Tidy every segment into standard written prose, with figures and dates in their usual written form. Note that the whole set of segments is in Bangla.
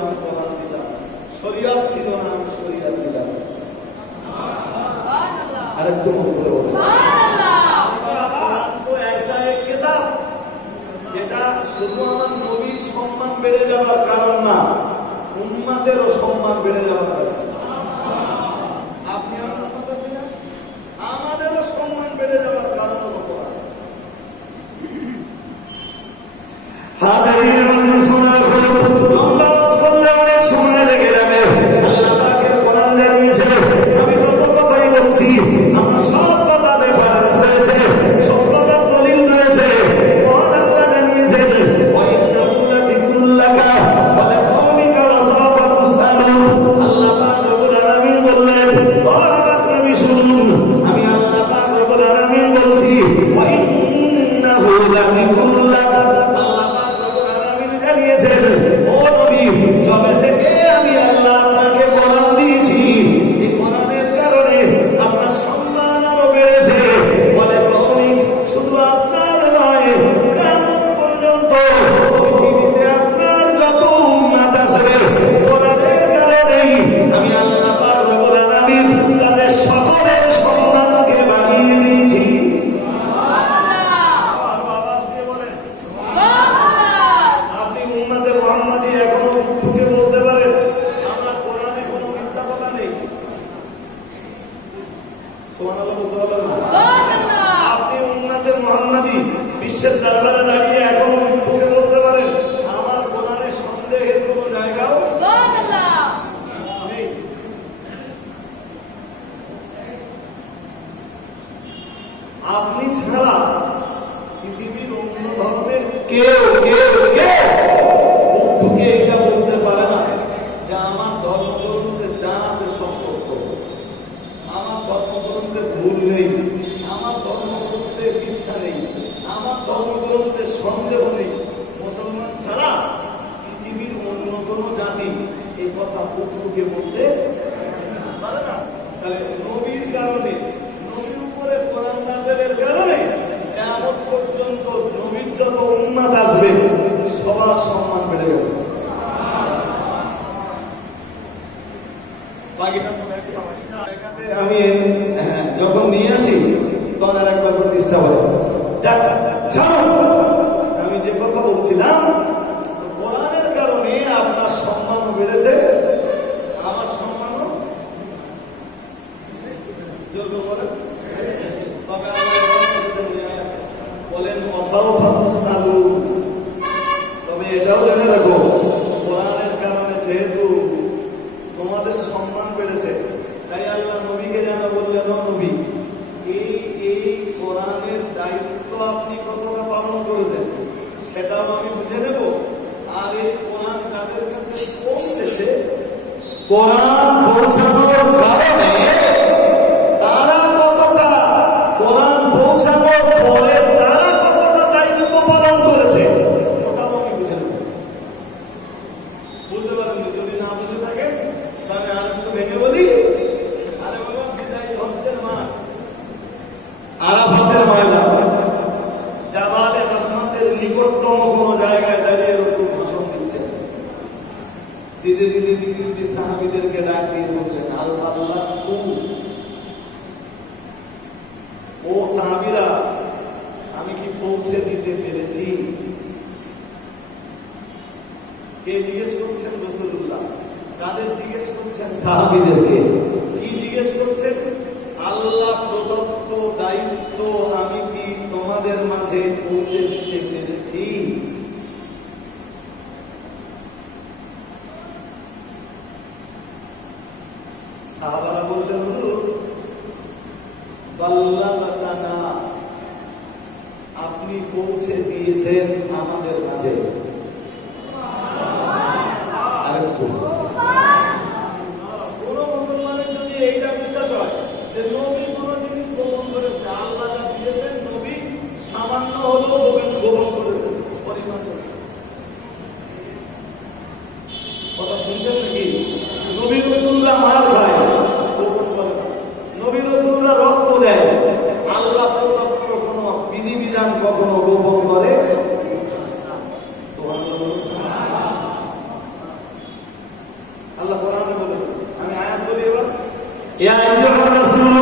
আমি কোরআন দিলাম, শরিয়ত ছিল না আমি শরিয়ত দিলাম। আরেকটু মনে করে বলুন, যেটা শুধু আমার নবীর সম্মান বেড়ে যাওয়ার কারণ না, উম্মতেরও সম্মান বেড়ে যাওয়ার কারণ। আপনি আমাদেরও সম্মান বেড়ে যাওয়ার কারণ হলো কোরআন। লম্বা করলে অনেক সময় লেগে যাবে। আল্লাহ পাকের কোরআন জানিয়েছে, আমি কত কথাই বলছি, আমার সব কথা রেফারেন্স রয়েছে, সব কথা দলিল রয়েছে। কোরআন আল্লাহ জানিয়েছেন, ওয়া ইন্নাহু লাযিকরুল লাকা ওয়া লিকাওমিকা ওয়া সাওফা তুসআলুন। আল্লাহ পাক রব্বুল আলামিন বললেন, ও আমার নবী শুনুন, আমি আল্লাহ পাক রব্বুল আলামিন বলছি, ওয়া ইন্নাহু লাযিকরুল লাকা। আল্লাহ পাক রব্বুল আলামিন জানিয়েছেন, ও নবী, যবে থেকে আমি আল্লাহ আপনাকে কোরআন দিয়েছি, এই কোরআনের কারণে আপনার সম্মান আরো বেড়েছে। বলে কৌমিক, শুধু আপনার নয়, কিয়ামত পর্যন্ত পৃথিবীতে আপনার যত উম্মত আসবে, কোরআনের কারণেই আমি আল্লাহ পাক রব্বুল আলামিন তাদের সকলের সম্মানকে বাড়িয়ে দিয়েছি। আপনি উম্মতে মুহাম্মাদি এখনো ঢুকে বলতে পারেন, আমার কোরআনে কোনো মিথ্যা কথা নেই। সুবহানাল্লাহ বলতে পারবেন না? আপনি উম্মতে মুহাম্মাদি বিশ্বের দরবারে দাঁড়িয়ে এখনো ঢুকে বলতে পারেন, আমার কোরআনে সন্দেহের কোনো জায়গাও নেই। আপনি ছাড়া পৃথিবীর অন্য ধর্মের কেউ ঢুকে এটা বলতে পারে না যে আমার ধর্মগ্রন্থে যা আছে সব সত্য, আমার ধর্মগ্রন্থে ভুল নেই, আমার ধর্মগ্রন্থে মিথ্যা নেই, আমার ধর্মগ্রন্থে সন্দেহ নেই। মুসলমান ছাড়া পৃথিবীর অন্য কোনো জাতি এই কথা ঢুকে বলতে পারে না। তাহলে নবীর কারণে, নবীর উপরে কোরআন নাযিলের কারণে কিয়ামত পর্যন্ত নবীর যত উম্মত আসবে সবার সম্মান বেড়ে যাবে। আমি যখন নিয়ে আসি তখন আর একবার প্রতিষ্ঠা হয়। আমি যে কথা বলছিলাম, কোরআনের কারণে আপনার সম্মান বেড়েছে, আমার সম্মানও বলেন তবে এটাও জেনে রাখো, কোরআনের কারণে যেহেতু তোমাদের সম্মান বেড়েছে, তাই আল্লাহ নবীকে যেন বললেন, নবী, এই কোরআনের দায়িত্ব আপনি কতটা পালন করেছেন সেটাও আমি বুঝে নেব। আর এই কোরআন যাদের কাছে পৌঁছেছে, কোরআন পৌঁছানোর কারণে তারা কতটা, কোরআন পৌঁছানোর পরে তারা কতটা দায়িত্ব পালন করেছে ওটাও আমি বুঝে নেব। বুঝতে পারেন? যদি না বুঝে থাকে তাহলে আর একটু ভেঙে বলি। আরে বাবা, বিদায় হজ্জের মাঠ, আরাফাতের ময়দান, জাবালে রহমতের নিকটতম কোন জায়গায় দাঁড়িয়ে রাসূল ভাষণ দিচ্ছেন। দিদি সাহাবীদেরকে ডাক দিয়ে বললেন, আল্লাহ, ও সাহাবীরা, আমি কি পৌঁছে দিতে পেরেছি? কে জিজ্ঞেস করছেন? রাসূলুল্লাহ। কাদের জিজ্ঞেস করছেন? সাহাবীদেরকে। কি জিজ্ঞেস করছেন? আল্লাহ প্রদত্ত দায়িত্ব আমি কি তোমাদের মাঝে পৌঁছে দিতে পেরেছি? সাহাবারা বললেন, বাল্লাগানা, আপনি পৌঁছে দিয়েছেন আমাদের মাঝে। আরেকটু, কোন মুসলমানের যদি এইটা বিশ্বাস হয় যে নবী কোন জিনিস গোপন করেছে, আল্লাহ যা দিয়েছেন নবী সামান্য হলেও গোপন করেছেন, পরিমাণ কথা শুনছেন নাকি? নবী রাসূলুল্লাহ মার খায়, গোপন করে না। নবী রাসূলুল্লাহ রক্ত দেয়, আল্লাহ প্রদত্ত কোনো বিধিবিধান কখনো গোপন করে। ইয়া আইয়ুহার রাসূল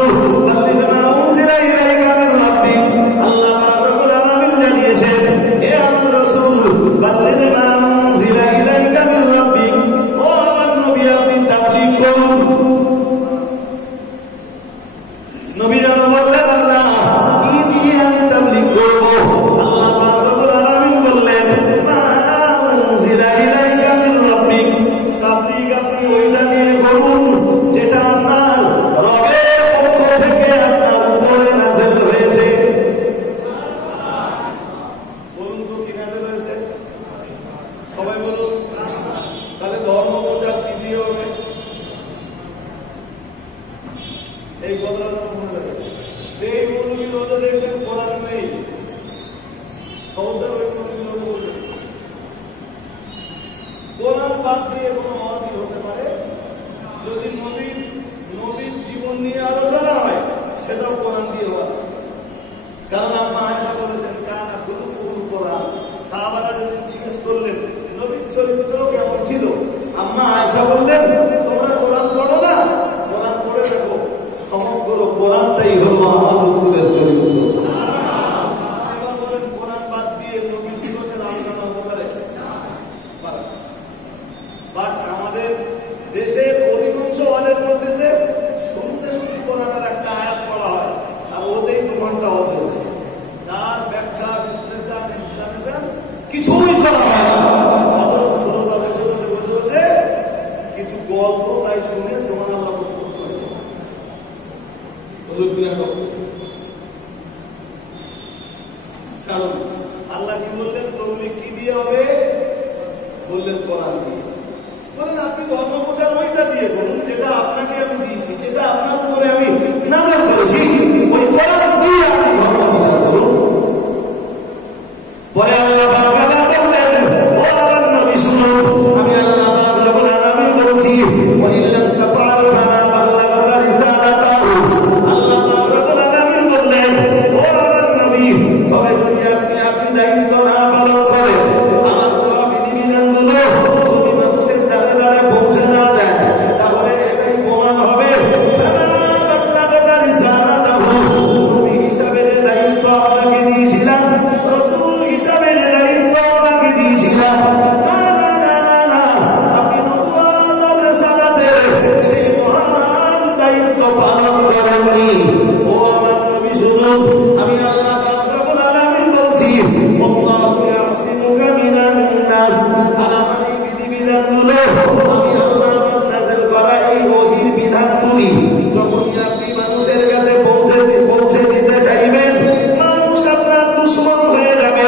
বাল্লিগ মা উনজিলা ইলাইকা মিন রাব্বিক, আল্লাহ পাক রব্বুল আলামিন জানিয়েছেন, হে আমার রাসূল বাল্লিগ মা উনজিলা ইলাইকা মিন রাব্বিক, ও আমার নবী আপনি তাবলীগ করুন। নবী জানো বললেন আল্লাহ কি দিয়ে আমি তাবলীগ করব? আল্লাহ পাক রব্বুল আলামিন বললেন মা উনজিলা ইলাইকা মিন রাব্বিক, তাবলীগ আপনি ওইটা দিয়ে করুন যেটা আপনার রবের পক্ষ থেকে আপনার উপরে নাযিল হয়েছে। বলুন তো কি নাযিল হয়েছে? সবাই বলুন। তাহলে ধর্ম প্রচার কি দিয়ে হবে? এই কথাটা মনে রাখবেন। এই মৌলবী রোজা দেখবেন কোরআন নেই, খবরদার ওই মৌলবী রোজা বলবেন। কোরআন বাদ দিয়ে কোনো ওয়াজি হতে পারে যদি নবীর জীবন নিয়ে আলোচনা হয়, সেটাও কোরআন দিয়ে হয়। কারণ আম্মা আয়েশা বলেছেন কানা খুলুকুল কোরআন। সাহাবারা যদি জিজ্ঞেস করলেন নবীর চরিত্র কেমন ছিল, আম্মা আয়েশা বললেন তোমরা কোরআন পড়ো না, কোরআন পড়ে দেখো সমগ্র কোরআনটাই হলো আমার রাসূলের চরিত্র। এবার বলেন কোরআন বাদ দিয়ে নবীর দিবসের আলোচনা হতে পারে? বাট আমাদের দেশের অধিকাংশ ওয়াজের মধ্যে শুরুতে শুধু কোরআনের একটা আয়াত পড়া হয় আর ওতেই 2 ঘন্টা ওয়াজ হয়, তার ব্যাখ্যা বিশ্লেষণ এক্সপ্লেনেশন কিছুই করা হয় না। অথচ শ্রোতা বসে বসে কিছু গল্প তাই শুনে সুবহানাল্লাহ ছাড়ুন। আল্লাহ কি বললেন? তাবলীগ কি দিয়ে হবে? বললেন কোরআন দিয়ে। বলেন আপনি ধর্ম প্রচার ওইটা দিয়ে বলুন যেটা আপনাকে আমি দিয়েছি, যেটা আপনার উপরে আমি নাযিল করেছি, ওই কোরআন দিয়ে আপনি ধর্ম প্রচার করুন। পরে আল্লাহ পাক বললেন ও আমার নবী শুনুন, আমি আল্লাহ পাক রব্বুল আলামিন বলছি ওয়া ইল্লাম তাফআলু ফামা বাল্লাগতা রিসালাতাহু। আল্লাহ পাক রব্বুল আলামিন বললেন ও আমার নবী তবে যদি আপনি দায়িত্ব না পালন করেন, আমার দেওয়া বিধিবিধানগুলো যদি মানুষের দ্বারে দ্বারে পৌঁছে না দেন, তাহলে এটাই প্রমাণ হবে ফামা বাল্লাগতা রিসালাতাহু। নবী হিসাবে যে দায়িত্ব আপনাকে দিয়েছিলাম, রাসূল হিসাবে যে দায়িত্ব আপনাকে দিয়েছিলাম, আপনি নবুয়ত আর রিসালাতের সেই মহান দায়িত্ব পালন করেননি। ও আমার নবী শুনুন, আমি আল্লাহ পাক রব্বুল আলামিন বলছি আল্লাহু ইয়াসিমুকা মিনান নাস। আমার এই বিধিবিধানগুলো আমি আল্লাহ পাক নাযিল করা এই ওহীর বিধানগুলি যখনই আপনি মানুষের কাছে পৌঁছে দিতে চাইবেন, মানুষ আপনার দুশমন হয়ে যাবে,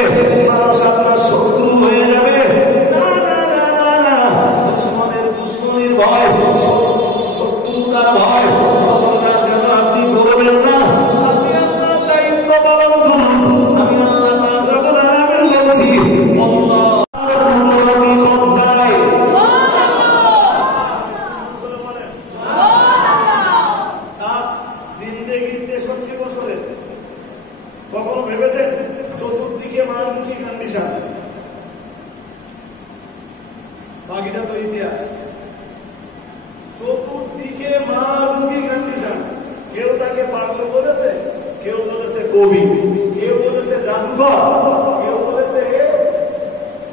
মানুষ আপনার শত্রু হয়ে যাবে। না না না না না, দুশমনির ভয়, শত্রুতার ভয় খবরদার যেন আপনি করবেন না। আপনি আপনার দায়িত্ব পালন করুন। আমি আল্লাহ পাক রব্বুল আলামিন বলছি আল্লাহ কুদরতি কবজায় তার জিন্দেগিতে 63 বছরে কখনো ভেবেছেন চতুর্দিকে মারমুখী কন্ডিশন? বাকিটা তো ইতিহাস। চতুর্দিকে মারমুখী কন্ডিশন। কেউ তাকে পাগল বলেছে, কেউ বলেছে কবি, কেউ বলেছে জাদুঘর,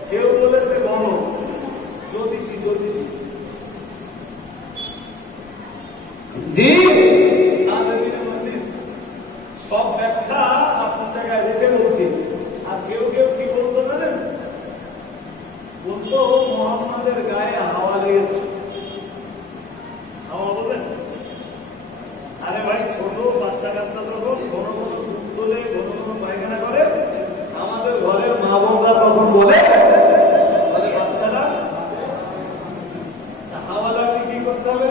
কেউ বলেছে গণ জ্যোতিষী। জি সব ব্যাখ্যা আপনার জায়গায় রেখে বলছি। আর কেউ কি বলতো জানেন? বলতো মোহাম্মদের গায়ে হাওয়া লেগেছে। হাওয়া বললেন? আরে ভাই ছোট বাচ্চা কাচ্চা যখন ঘন ঘন দুধ তোলে, ঘন ঘন পায়খানা করে, আমাদের ঘরের মা বোনরা তখন বলে বাচ্চারা হাওয়া লাগলে কি করতে হবে?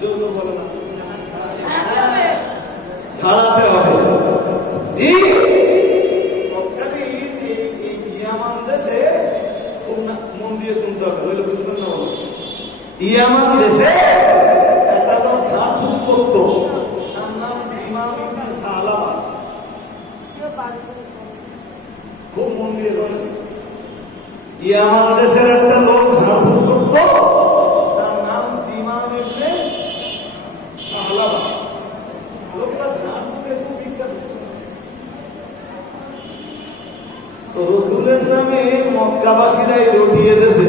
জোর বলে না, ঝাড়াতে হবে। জি ইয়ামান দেশে খুব মন দিয়ে শুনতে হবে, নইলে বুঝবেন না। ইয়ামান দেশে একটা লোক ঝাড়ফুঁক করতো, তার নাম ইমাম ইবনে সালামা। খুব মন দিয়ে শোনেন। ইয়ামান দেশের একটা লোক ঝাড়ফুঁক করতো, তার নাম ইমাম ইবনে তো রসুলের নামে মক্কাবাসীরাই রটিয়ে দিয়েছে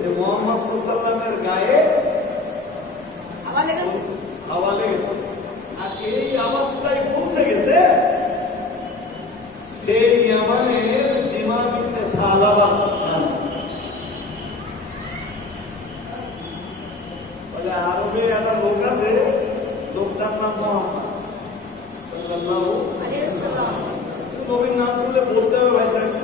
যে মোহাম্মদ সাল্লামের গায়ে হাওয়া লেগেছে। আর এই আওয়াজটাই পৌঁছে গেছে সেই ইয়ামানের ইমাম ইবনে সালাবা। বলে আরবে একটা লোক আছে, লোকটার নাম মোহাম্মদ সাল্লাল্লাহু আলাইহি ওয়াসাল্লাম। নবীর নাম বললে বলতে হবে ভাই সাহেব